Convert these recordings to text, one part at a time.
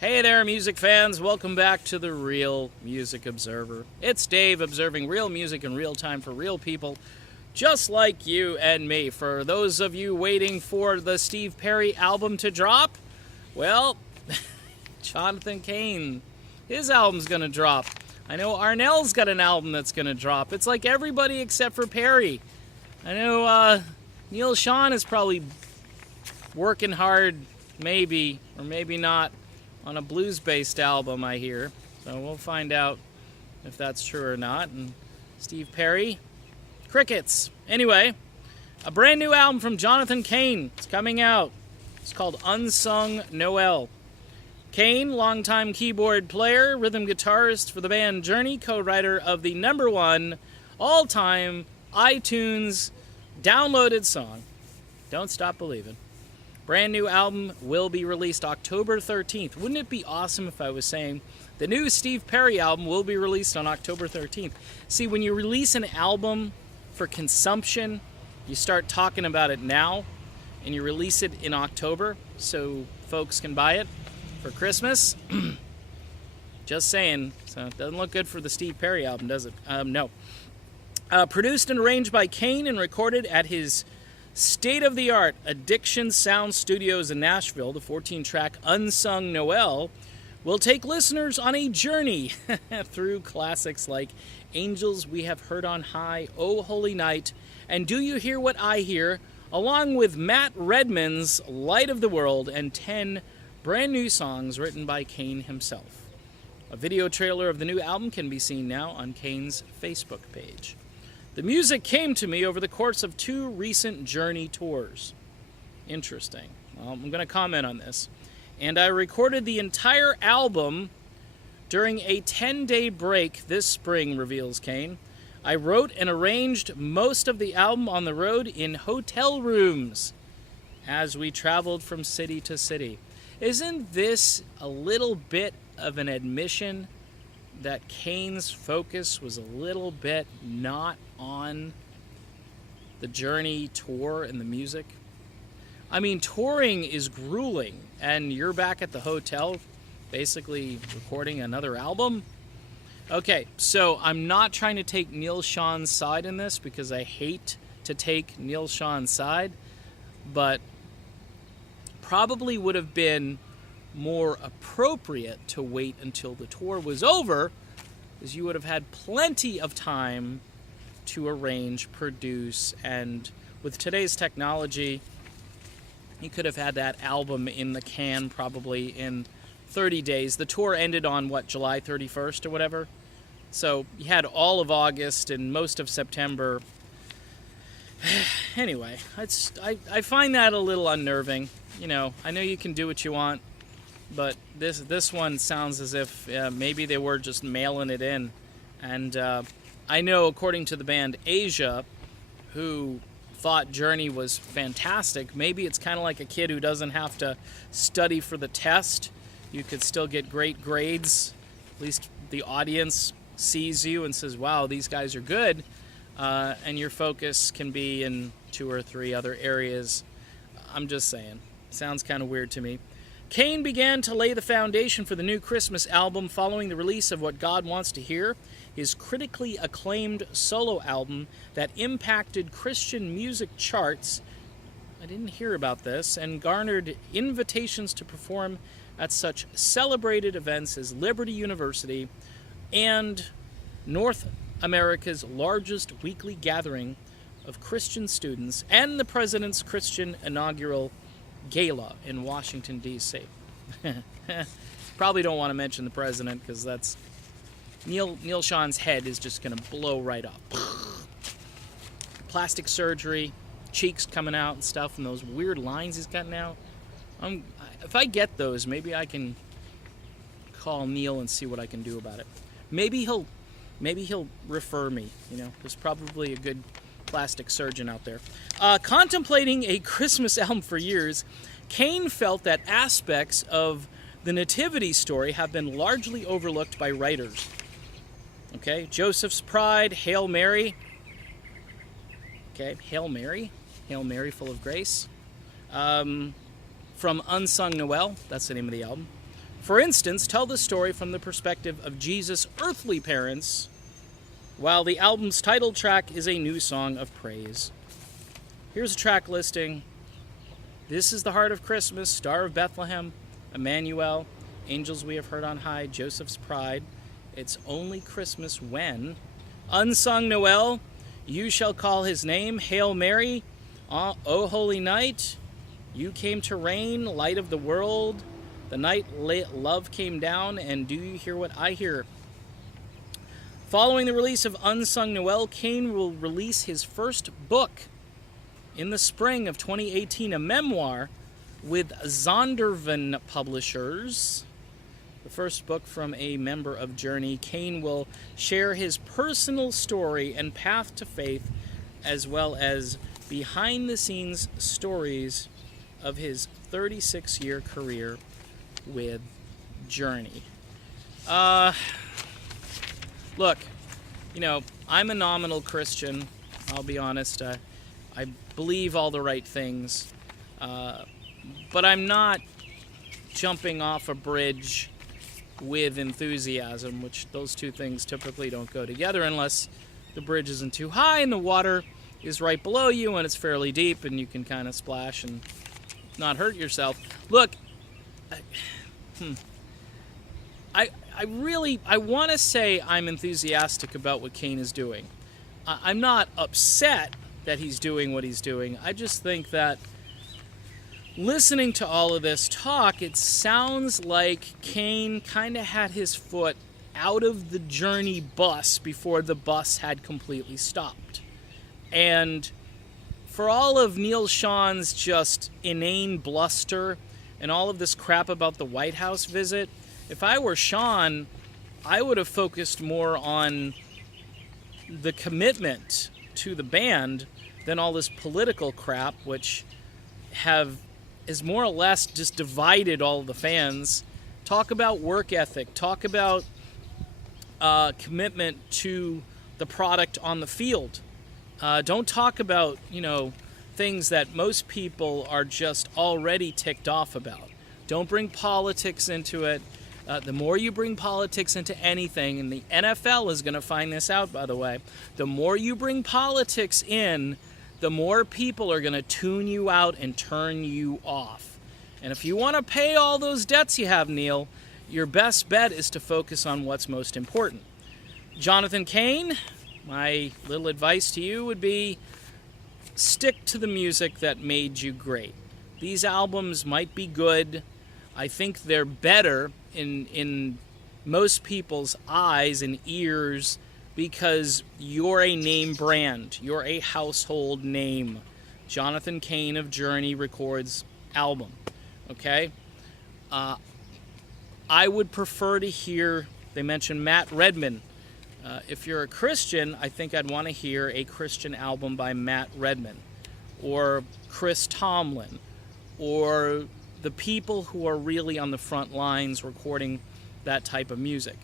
Hey there, music fans. Welcome back to the Real Music Observer. It's Dave observing real music in real time for real people just like you and me. For those of you waiting for the Steve Perry album to drop, well, Jonathan Cain, his album's going to drop. I know Arnell's got an album that's going to drop. It's like everybody except for Perry. I know Neil Sean is probably working hard, maybe, or maybe not, on a blues-based album, I hear. So we'll find out if that's true or not. And Steve Perry, crickets. Anyway, a brand new album from Jonathan Cain is coming out. It's called Unsung Noel. Cain, longtime keyboard player, rhythm guitarist for the band Journey, co-writer of the #1 all-time iTunes downloaded song, Don't Stop Believin'. Brand new album will be released October 13th. Wouldn't it be awesome if I was saying the new Steve Perry album will be released on October 13th? See, when you release an album for consumption, you start talking about it now, and you release it in October so folks can buy it for Christmas. Just saying. So it doesn't look good for the Steve Perry album, does it? No. Produced and arranged by Cain and recorded at his state-of-the-art Addiction Sound Studios in Nashville, the 14-track Unsung Noel will take listeners on a journey through classics like Angels We Have Heard on High, Oh Holy Night, and Do You Hear What I Hear, along with Matt Redman's Light of the World and 10 brand new songs written by Cain himself. A video trailer of the new album can be seen now on Cain's Facebook page. The music came to me over the course of 2 recent Journey tours. Interesting. Well, I'm going to comment on this. And I recorded the entire album during a 10-day break this spring, reveals Cain. I wrote and arranged most of the album on the road in hotel rooms as we traveled from city to city. Isn't this a little bit of an admission that Cain's focus was a little bit not on the Journey tour and the music? I mean, touring is grueling, and you're back at the hotel basically recording another album? Okay, so I'm not trying to take Neil Sean's side in this because I hate to take Neil Sean's side, but probably would have been more appropriate to wait until the tour was over, because you would have had plenty of time to arrange, produce, and with today's technology, you could have had that album in the can probably in 30 days. The tour ended on, July 31st or whatever? So you had all of August and most of September. Anyway, I find that a little unnerving. You know, I know you can do what you want, but this one sounds as if maybe they were just mailing it in. And I know, according to the band Asia, who thought Journey was fantastic, maybe it's kind of like a kid who doesn't have to study for the test. You could still get great grades. At least the audience sees you and says, wow, these guys are good. And your focus can be in 2 or 3 other areas. I'm just saying. Sounds kind of weird to me. Cain began to lay the foundation for the new Christmas album following the release of What God Wants to Hear, his critically acclaimed solo album that impacted Christian music charts. I didn't hear about this, and garnered invitations to perform at such celebrated events as Liberty University and North America's largest weekly gathering of Christian students and the President's Christian Inaugural Gala in Washington, D.C. Probably don't want to mention the president because that's Neil Sean's head is just going to blow right up. Plastic surgery, cheeks coming out and stuff, and those weird lines he's cutting out. If I get those, maybe I can call Neil and see what I can do about it. Maybe he'll refer me. You know, there's probably a good plastic surgeon out there. Contemplating a Christmas album for years, Cain felt that aspects of the nativity story have been largely overlooked by writers. Okay, Joseph's Pride, Hail Mary. Okay, Hail Mary full of grace. From Unsung Noel, that's the name of the album. For instance, tell the story from the perspective of Jesus' earthly parents, while the album's title track is a new song of praise. Here's a track listing. This is the Heart of Christmas, Star of Bethlehem, Emmanuel, Angels We Have Heard on High, Joseph's Pride, It's Only Christmas When, Unsung Noel, You Shall Call His Name, Hail Mary, O Holy Night, You Came to Reign, Light of the World, The Night Love Came Down, and Do You Hear What I Hear? Following the release of Unsung Noel, Cain will release his first book in the spring of 2018, a memoir with Zondervan Publishers. The first book from a member of Journey. Cain will share his personal story and path to faith, as well as behind-the-scenes stories of his 36-year career with Journey. Look, I'm a nominal Christian. I'll be honest. I believe all the right things, but I'm not jumping off a bridge with enthusiasm, which those two things typically don't go together unless the bridge isn't too high and the water is right below you and it's fairly deep and you can kind of splash and not hurt yourself. Look, I want to say I'm enthusiastic about what Cain is doing. I'm not upset that he's doing what he's doing. I just think that listening to all of this talk, it sounds like Cain kind of had his foot out of the Journey bus before the bus had completely stopped. And for all of Neil Sean's just inane bluster and all of this crap about the White House visit, if I were Sean, I would have focused more on the commitment to the band than all this political crap, which is more or less just divided all of the fans. Talk about work ethic. Talk about commitment to the product on the field. Don't talk about, things that most people are just already ticked off about. Don't bring politics into it. The more you bring politics into anything, and the NFL is going to find this out, by the way, the more you bring politics in, the more people are going to tune you out and turn you off. And if you want to pay all those debts you have, Neil, your best bet is to focus on what's most important. Jonathan Cain, my little advice to you would be stick to the music that made you great. These albums might be good. I think they're better in most people's eyes and ears because you're a name brand. You're a household name. Jonathan Cain of Journey records album. Okay? I would prefer to hear, they mentioned Matt Redman. If you're a Christian, I think I'd want to hear a Christian album by Matt Redman or Chris Tomlin or the people who are really on the front lines recording that type of music.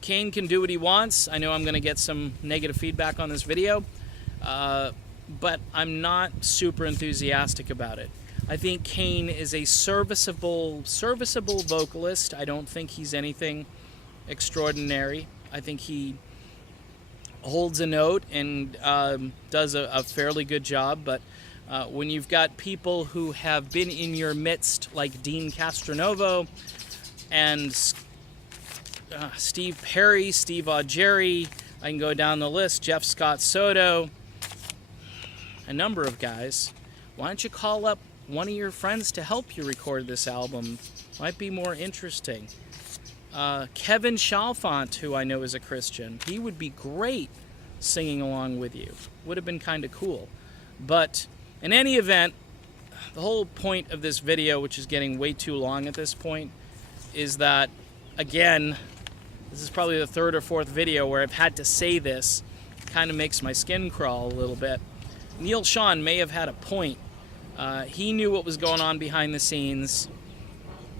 Cain can do what he wants. I know I'm going to get some negative feedback on this video, but I'm not super enthusiastic about it. I think Cain is a serviceable vocalist. I don't think he's anything extraordinary. I think he holds a note and does a fairly good job, but when you've got people who have been in your midst like Dean Castronovo and Steve Perry, Steve Augeri, I can go down the list, Jeff Scott Soto, a number of guys, why don't you call up one of your friends to help you record this album? Might be more interesting. Kevin Chalfant, who I know is a Christian, he would be great singing along with you. Would have been kind of cool. But in any event, the whole point of this video, which is getting way too long at this point, is that, again, this is probably the third or fourth video where I've had to say this. It kind of makes my skin crawl a little bit. Neil Sean may have had a point. He knew what was going on behind the scenes,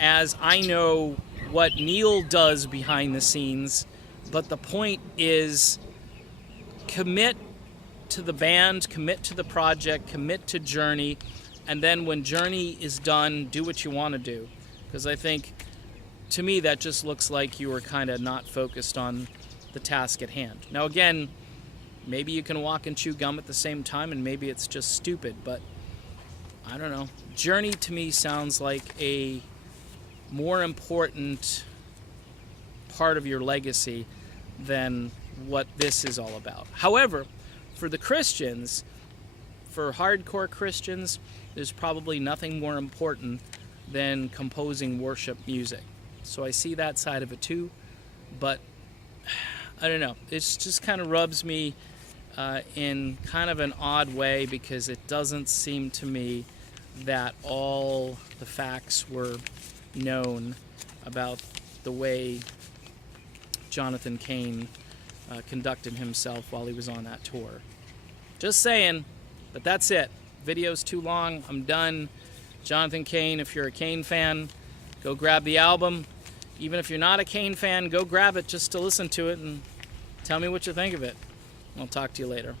as I know what Neil does behind the scenes, but the point is commit to the band, commit to the project, commit to Journey, and then when Journey is done, do what you want to do. because I think, to me, that just looks like you were kind of not focused on the task at hand. Now, again, maybe you can walk and chew gum at the same time, and maybe it's just stupid, but I don't know. Journey to me sounds like a more important part of your legacy than what this is all about. However, for the Christians, for hardcore Christians, there's probably nothing more important than composing worship music. So I see that side of it too, but I don't know. It just kind of rubs me in kind of an odd way, because it doesn't seem to me that all the facts were known about the way Jonathan Cain conducted himself while he was on that tour. Just saying, but that's it. Video's too long. I'm done. Jonathan Cain, if you're a Cain fan, go grab the album. Even if you're not a Cain fan, go grab it just to listen to it and tell me what you think of it. I'll talk to you later.